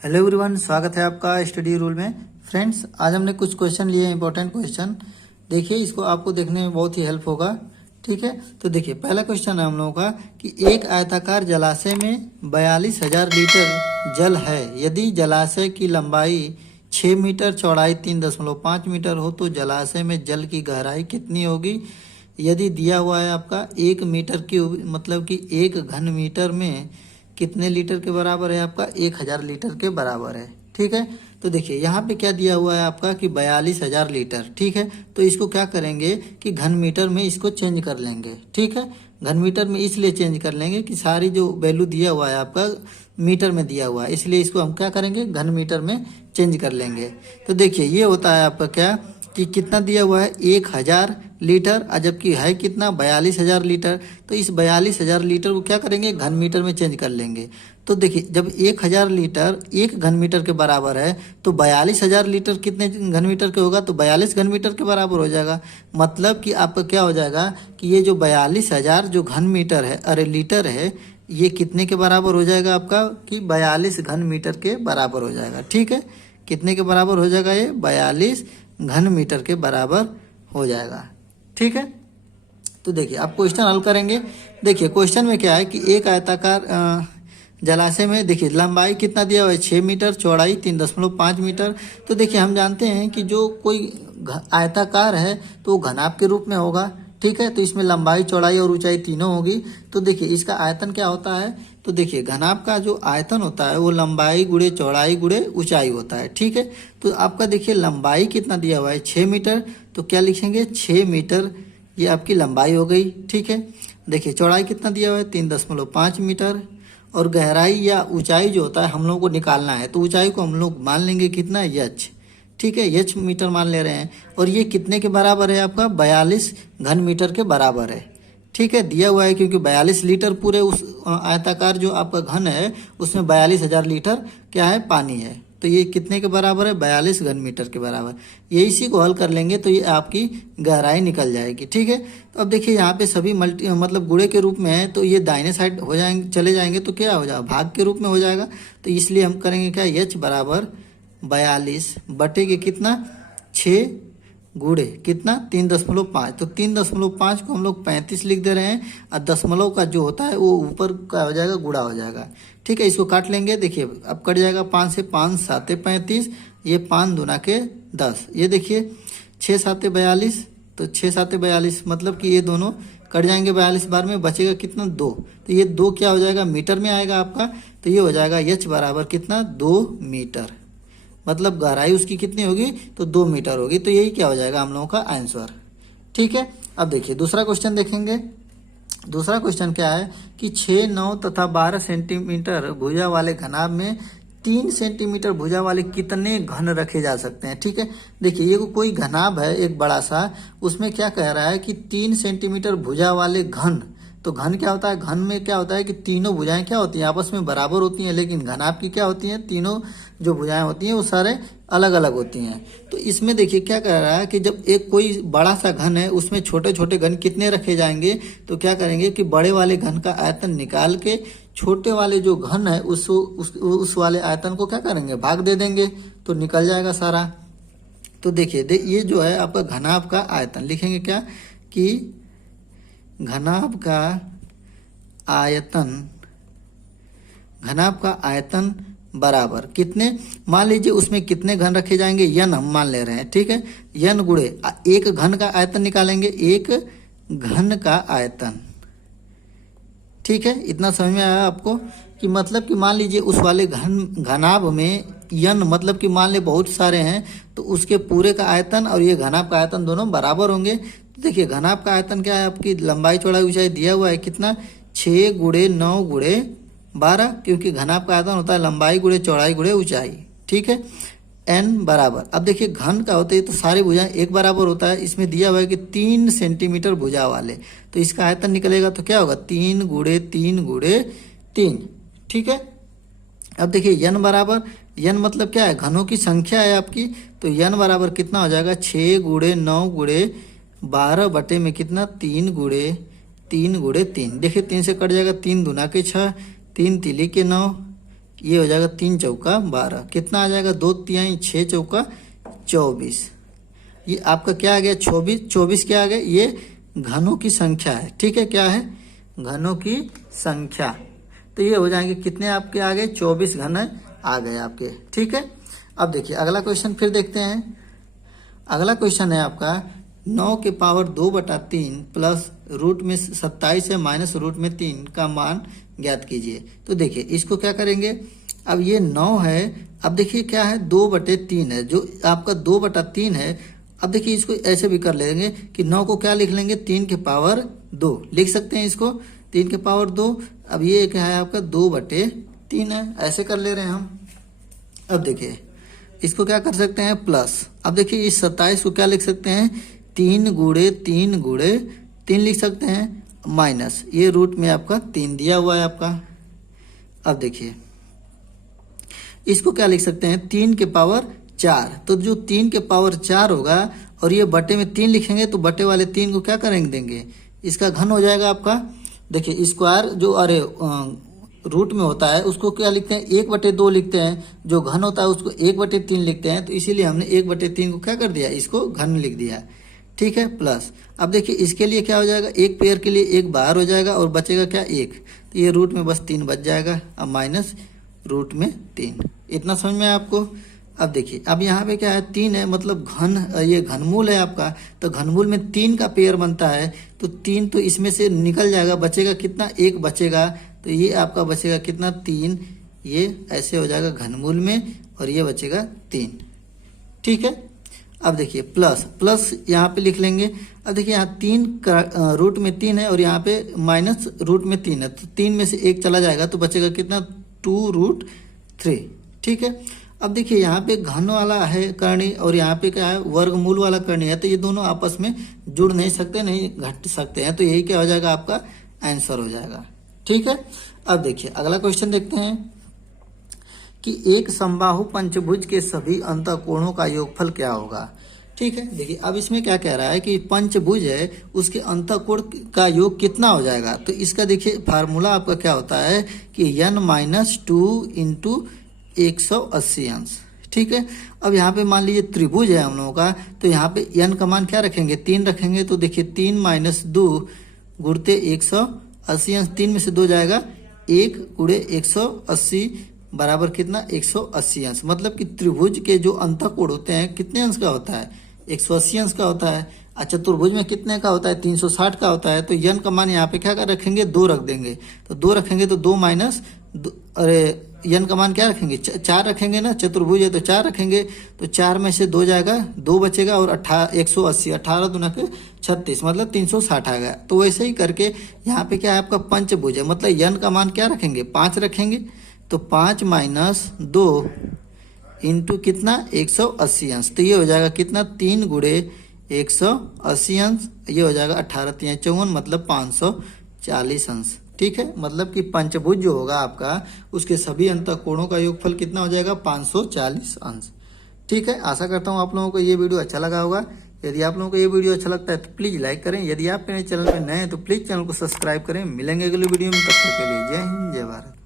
Hello everyone, स्वागत है आपका स्टडी रूल में। फ्रेंड्स, आज हमने कुछ क्वेश्चन लिए, इंपॉर्टेंट क्वेश्चन। देखिए, इसको आपको देखने में बहुत ही हेल्प होगा। ठीक है, तो देखिए, पहला क्वेश्चन है हम लोगों का कि एक आयताकार जलाशय में 42,000 लीटर जल है। यदि जलाशय की लंबाई 6 मीटर, चौड़ाई 3.5 मीटर हो तो जलाशय में जल की गहराई कितनी होगी। यदि दिया हुआ है आपका 1 मीटर क्यूब, मतलब कि 1 घन मीटर में कितने लीटर के बराबर है, आपका 1000 लीटर के बराबर है। ठीक है, तो देखिए यहाँ पे क्या दिया हुआ है आपका कि 42,000 लीटर। ठीक है, तो इसको क्या करेंगे कि घन मीटर में इसको चेंज कर लेंगे। ठीक है, घन मीटर में इसलिए चेंज कर लेंगे कि सारी जो वैल्यू दिया हुआ है आपका मीटर में दिया हुआ है, इसलिए इसको हम क्या करेंगे, घन मीटर में चेंज कर लेंगे। तो देखिए, ये होता है आपका क्या कि कितना दिया हुआ है 1000 लीटर, और जबकि है कितना 42,000 लीटर। तो इस 42,000 लीटर को क्या करेंगे, घन मीटर में चेंज कर लेंगे। तो देखिए, जब 1000 लीटर 1 घन मीटर के बराबर है तो 42,000 लीटर कितने घन मीटर के होगा, तो 42 घन मीटर के बराबर हो जाएगा। मतलब कि आपका क्या हो जाएगा कि ये जो 42,000 जो घन मीटर है, अरे लीटर है, ये कितने के बराबर हो जाएगा आपका कि 42 घन मीटर के बराबर हो जाएगा। ठीक है, कितने के बराबर हो जाएगा, ये 42 घन मीटर के बराबर हो जाएगा। ठीक है, तो देखिए आप क्वेश्चन हल करेंगे। देखिए क्वेश्चन में क्या है कि एक आयताकार जलाशय में, देखिए लंबाई कितना दिया हुआ है 6 मीटर, चौड़ाई 3.5 मीटर। तो देखिए हम जानते हैं कि जो कोई आयताकार है तो वो घनाभ के रूप में होगा। ठीक है, तो इसमें लंबाई, चौड़ाई और ऊंचाई तीनों होगी। तो देखिए इसका आयतन क्या होता है, तो देखिए घनाभ का जो आयतन होता है वो लंबाई गुणे चौड़ाई गुणे ऊंचाई होता है। ठीक है, तो आपका देखिए लंबाई कितना दिया हुआ है 6 मीटर, तो क्या लिखेंगे 6 मीटर, ये आपकी लंबाई हो गई। ठीक है, देखिए चौड़ाई कितना दिया हुआ है 3.5 मीटर, और गहराई या ऊंचाई जो होता है हम लोग को निकालना है, तो ऊंचाई को हम लोग मान लेंगे कितना, यच। ठीक है, यच मीटर मान ले रहे हैं, और ये कितने के बराबर है आपका 42 घन मीटर के बराबर है। ठीक है, दिया हुआ है क्योंकि 42 लीटर पूरे उस आयताकार जो आपका घन है उसमें 42,000 लीटर क्या है, पानी है। तो ये कितने के बराबर है, 42 घन मीटर के बराबर। ये इसी को हल कर लेंगे तो ये आपकी गहराई निकल जाएगी। ठीक है, तो अब देखिए यहाँ पे सभी मतलब गुणे के रूप में है, तो ये दाहिने साइड हो जाएंगे, चले जाएंगे तो क्या हो जाएगा, भाग के रूप में हो जाएगा। तो इसलिए हम करेंगे क्या, एच बराबर 42 बटे के कितना 6 गुणे कितना 3.5। तो 3.5 को हम लोग 35 लिख दे रहे हैं, और दशमलव का जो होता है वो ऊपर का हो जाएगा, गुणा हो जाएगा। ठीक है, इसको काट लेंगे। देखिए अब कट जाएगा 5 से, 5 7 35, ये 5 दूना के 10, ये देखिए 6 7 42, तो 6 7 42 मतलब कि ये दोनों कट जाएंगे 42 बार में, बचेगा कितना 2। तो ये 2 क्या हो जाएगा, मीटर में आएगा आपका। तो ये हो जाएगा एच बराबर कितना 2 मीटर, मतलब गहराई उसकी कितनी होगी, तो 2 मीटर होगी। तो यही क्या हो जाएगा हम लोगों का आंसर। ठीक है, अब देखिए दूसरा क्वेश्चन देखेंगे। दूसरा क्वेश्चन क्या है कि 6, 9 तथा 12 सेंटीमीटर भुजा वाले घनाभ में 3 सेंटीमीटर भुजा वाले कितने घन रखे जा सकते हैं। ठीक है, देखिए ये कोई घनाभ है एक बड़ा सा, उसमें क्या कह रहा है कि 3 सेंटीमीटर भुजा वाले घन। तो घन क्या होता है, घन में क्या होता है कि तीनों भुजाएं क्या होती हैं, आपस में बराबर होती हैं, लेकिन घनाभ की क्या होती हैं, तीनों जो भुजाएं होती हैं वो सारे अलग अलग होती हैं। तो इसमें देखिए क्या कह रहा है कि जब एक कोई बड़ा सा घन है उसमें छोटे छोटे घन कितने रखे जाएंगे, तो क्या करेंगे कि बड़े वाले घन का आयतन निकाल के छोटे वाले जो घन है उस वाले आयतन को क्या करेंगे, भाग दे देंगे, तो निकल जाएगा सारा। तो देखिए ये जो है आपका घनाभ का आयतन लिखेंगे क्या कि घनाभ का आयतन, घनाभ का आयतन बराबर कितने, मान लीजिए उसमें कितने घन रखे जाएंगे, यन हम मान ले रहे हैं। ठीक है, यन गुणे एक घन का आयतन निकालेंगे, एक घन का आयतन। ठीक है, इतना समझ में आया आपको कि मतलब कि मान लीजिए उस वाले घनाभ में यन मतलब कि मान ले बहुत सारे हैं, तो उसके पूरे का आयतन और ये घनाभ का आयतन दोनों बराबर होंगे। तो देखिए घनाभ का आयतन क्या है, आपकी लंबाई चौड़ाई ऊंचाई दिया हुआ है कितना 6 गुणे 9 गुणे 12, क्योंकि घनाभ का आयतन होता है लंबाई गुणे चौड़ाई गुणे ऊंचाई। ठीक है, एन बराबर, अब देखिए घन का होता है तो सारी भुजाएं एक बराबर होता है, इसमें दिया हुआ है कि 3 सेंटीमीटर भुजा वाले, तो इसका आयतन निकलेगा तो क्या होगा 3 गुणे 3 गुणे 3। ठीक है, अब देखिए यन बराबर, यन मतलब क्या है, घनों की संख्या है आपकी, तो यन बराबर कितना हो जाएगा 6 गुणे 9 गुणे 12 बटे में कितना 3 गुणे 3 गुणे 3। देखिए 3 से कट जाएगा, 3 दूना के 6, 3 तिली के 9, ये हो जाएगा 3 चौका 12, कितना आ जाएगा 2 तिहाई 6 चौका 24। ये आपका क्या आ गया 24, 24 क्या आ गया, ये घनों की संख्या है, ठीक है, क्या है, घनों की संख्या। तो ये हो जाएंगे कितने आपके आ गए, 24 घन आ गए आपके, ठीक है। अब देखिए अगला क्वेश्चन फिर देखते हैं। अगला क्वेश्चन है आपका 9 के पावर 2/3 प्लस रूट में 27 है माइनस रूट में 3 का मान ज्ञात कीजिए। तो देखिए इसको क्या करेंगे, अब ये 9 है, अब देखिए क्या है 2/3 है, जो आपका 2/3 है। अब देखिए इसको ऐसे भी कर लेंगे कि 9 को क्या लिख लेंगे, 3 के पावर 2 लिख सकते हैं इसको, 3 के पावर 2। अब ये क्या है आपका 2/3 है, ऐसे कर ले रहे हैं हम। अब देखिए इसको क्या कर सकते हैं प्लस, अब देखिए इस 27 को क्या लिख सकते हैं, 3 गुणे 3 गुणे 3 लिख सकते हैं, माइनस ये रूट में आपका 3 दिया हुआ है आपका। अब देखिए इसको क्या लिख सकते हैं, 3 के पावर 4, तो जो 3 के पावर 4 होगा और ये बटे में 3 लिखेंगे तो बटे वाले 3 को क्या करेंगे, देंगे, इसका घन हो जाएगा आपका। देखिए स्क्वायर जो रूट में होता है उसको क्या लिखते हैं, 1/2 लिखते हैं, जो घन होता है उसको 1/3 लिखते हैं, तो इसीलिए हमने 1/3 को क्या कर दिया, इसको घन लिख दिया, ठीक है। प्लस अब देखिए इसके लिए क्या हो जाएगा, एक पेयर के लिए एक बाहर हो जाएगा और बचेगा क्या 1, तो ये रूट में बस 3 बच जाएगा, अब माइनस रूट में 3, इतना समझ में आपको। अब देखिए अब यहाँ पे क्या है 3 है, मतलब घन, ये घनमूल है आपका, तो घनमूल में 3 का पेयर बनता है, तो 3 तो इसमें से निकल जाएगा, बचेगा कितना, 1 बचेगा, तो ये आपका बचेगा कितना 3, ये ऐसे हो जाएगा घनमूल में और ये बचेगा 3, ठीक है। अब देखिए प्लस प्लस यहाँ पे लिख लेंगे। अब देखिए यहाँ 3 का रूट में 3 है और यहाँ पे माइनस रूट में 3 है, तो 3 में से 1 चला जाएगा तो बचेगा कितना 2√3, ठीक है। अब देखिए यहाँ पे घन वाला है करणी और यहाँ पे क्या है वर्गमूल वाला करणी है, तो ये दोनों आपस में जुड़ नहीं सकते, नहीं घट सकते हैं, तो यही क्या हो जाएगा आपका आंसर हो जाएगा, ठीक है। अब देखिए अगला क्वेश्चन देखते हैं कि एक समबाहु पंचभुज के सभी अंतःकोणों का योगफल क्या होगा, ठीक है। देखिए अब इसमें क्या कह रहा है कि पंचभुज है उसके अंतःकोण का योग कितना हो जाएगा, तो इसका देखिए फार्मूला आपका क्या होता है कि n-2 इंटू 180 अंश, ठीक है। अब यहाँ पे मान लीजिए त्रिभुज है हम लोगों का, तो यहाँ पे n का मान क्या रखेंगे, 3 रखेंगे, तो देखिए 3 - 2 गुणते 180 अंश, 3 में से 2 जाएगा, 1 गुणे 180 बराबर कितना 180 अंश, मतलब कि त्रिभुज के जो अंतःकोण होते हैं कितने अंश का होता है, 180 अंश का होता है। चतुर्भुज में कितने का होता है, 360 का होता है, तो n का मान यहाँ पे क्या कर रखेंगे 2 रख देंगे, तो 2 रखेंगे तो 2 माइनस, अरे n का मान क्या रखेंगे 4 रखेंगे ना, चतुर्भुज है तो 4 रखेंगे, तो 4 में से 2 जाएगा, 2 बचेगा और 180, 18 दूना के 36, मतलब 360 आ गया। तो वैसे ही करके यहाँ पे क्या है आपका पंचभुज है, मतलब n का मान क्या रखेंगे 5 रखेंगे, तो 5 - 2 इंटू कितना 180 अंश, तो ये हो जाएगा कितना 3 गुणे 180 अंश, ये हो जाएगा 18 × 54 मतलब 540 अंश, ठीक है। मतलब कि पंचभुज जो होगा आपका उसके सभी अंतःकोणों का योगफल कितना हो जाएगा 540 अंश, ठीक है। आशा करता हूँ आप लोगों को ये वीडियो अच्छा लगा होगा। यदि आप लोगों को ये वीडियो अच्छा लगता है तो प्लीज़ लाइक करें, यदि आप मेरे चैनल पर नए हैं तो प्लीज़ चैनल को सब्सक्राइब करें। मिलेंगे अगले वीडियो में, तब तक के लिए जय हिंद जय भारत।